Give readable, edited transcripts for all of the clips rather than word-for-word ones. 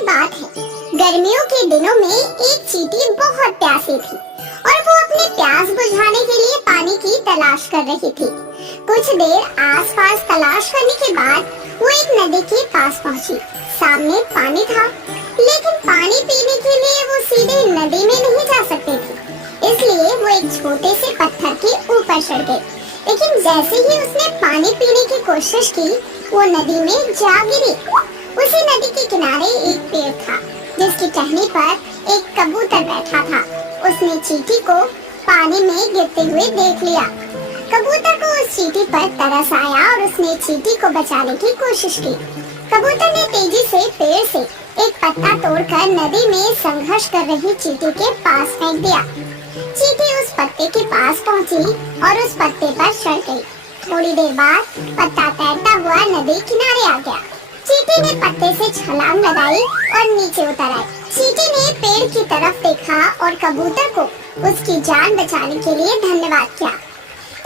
की बात है। गर्मियों के दिनों में एक चींटी बहुत प्यासी थी और वो अपने प्यास बुझाने के लिए पानी की तलाश कर रही थी। कुछ देर आसपास तलाश करने के बाद वो एक नदी के पास पहुंची। सामने पानी था, लेकिन पानी पीने के लिए वो सीधे नदी में नहीं जा सकती थी, इसलिए वो एक छोटे से पत्थर के ऊपर चढ़ गई। लेकिन जैसे ही उसने पानी पीने की कोशिश की, वो नदी में जा गिरी। उसी नदी के किनारे एक पेड़ था, जिसकी टहनी पर एक कबूतर बैठा था। उसने चींटी को पानी में गिरते हुए देख लिया। कबूतर को उस चींटी पर तरस आया और उसने चींटी को बचाने की कोशिश की। कबूतर ने तेजी से पेड़ से एक पत्ता तोड़कर नदी में संघर्ष कर रही चींटी के पास फेंक दिया। चींटी उस पत्ते के पास पहुंची और उस पत्ते पर चढ़ गई। थोड़ी देर बाद पत्ता तैरता हुआ नदी किनारे आ गया। चींटी ने पत्ते से छलांग लगाई और नीचे उतर आई। चींटी ने पेड़ की तरफ देखा और कबूतर को उसकी जान बचाने के लिए धन्यवाद किया।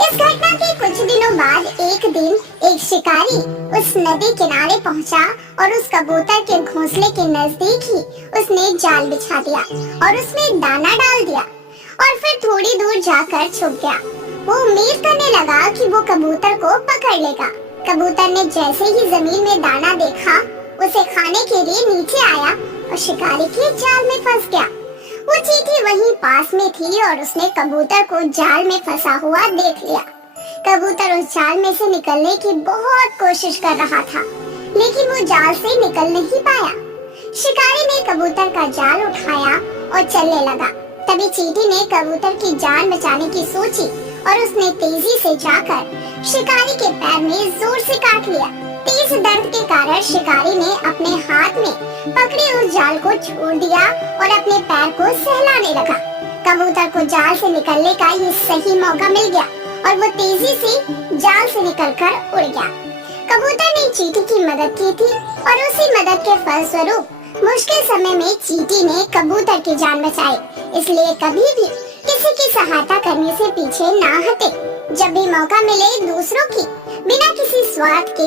इस घटना के कुछ दिनों बाद एक दिन एक शिकारी उस नदी किनारे पहुंचा और उस कबूतर के घोंसले के नजदीक ही उसने जाल बिछा दिया और उसमें दाना डाल दिया और फिर थोड़ी दूर जाकर छुप गया। वो उम्मीद करने लगा कि वो कबूतर को पकड़ लेगा। कबूतर ने जैसे ही जमीन में दाना देखा, उसे खाने के लिए नीचे आया और शिकारी के जाल में फंस गया। वो चींटी वहीं पास में थी और उसने कबूतर को जाल में फंसा हुआ देख लिया। कबूतर उस जाल में से निकलने की बहुत कोशिश कर रहा था, लेकिन वो जाल से निकल नहीं पाया। शिकारी ने कबूतर का जाल उठाया और चलने लगा। तभी चींटी ने कबूतर की जान बचाने की सोची और उसने तेजी से जाकर शिकारी के पैर में जोर से काट लिया। तेज दर्द के कारण शिकारी ने अपने हाथ में पकड़े उस जाल को छोड़ दिया और अपने पैर को सहलाने लगा। कबूतर को जाल से निकलने का ये सही मौका मिल गया और वो तेजी से जाल से निकलकर उड़ गया। कबूतर ने चींटी की मदद की थी और उसी मदद के फलस्वरूप मुश्किल समय में चींटी ने कबूतर की जान बचाई। इसलिए कभी भी किसी की सहायता करने से पीछे ना हटे। जब भी मौका मिले दूसरों की बिना किसी स्वार्थ के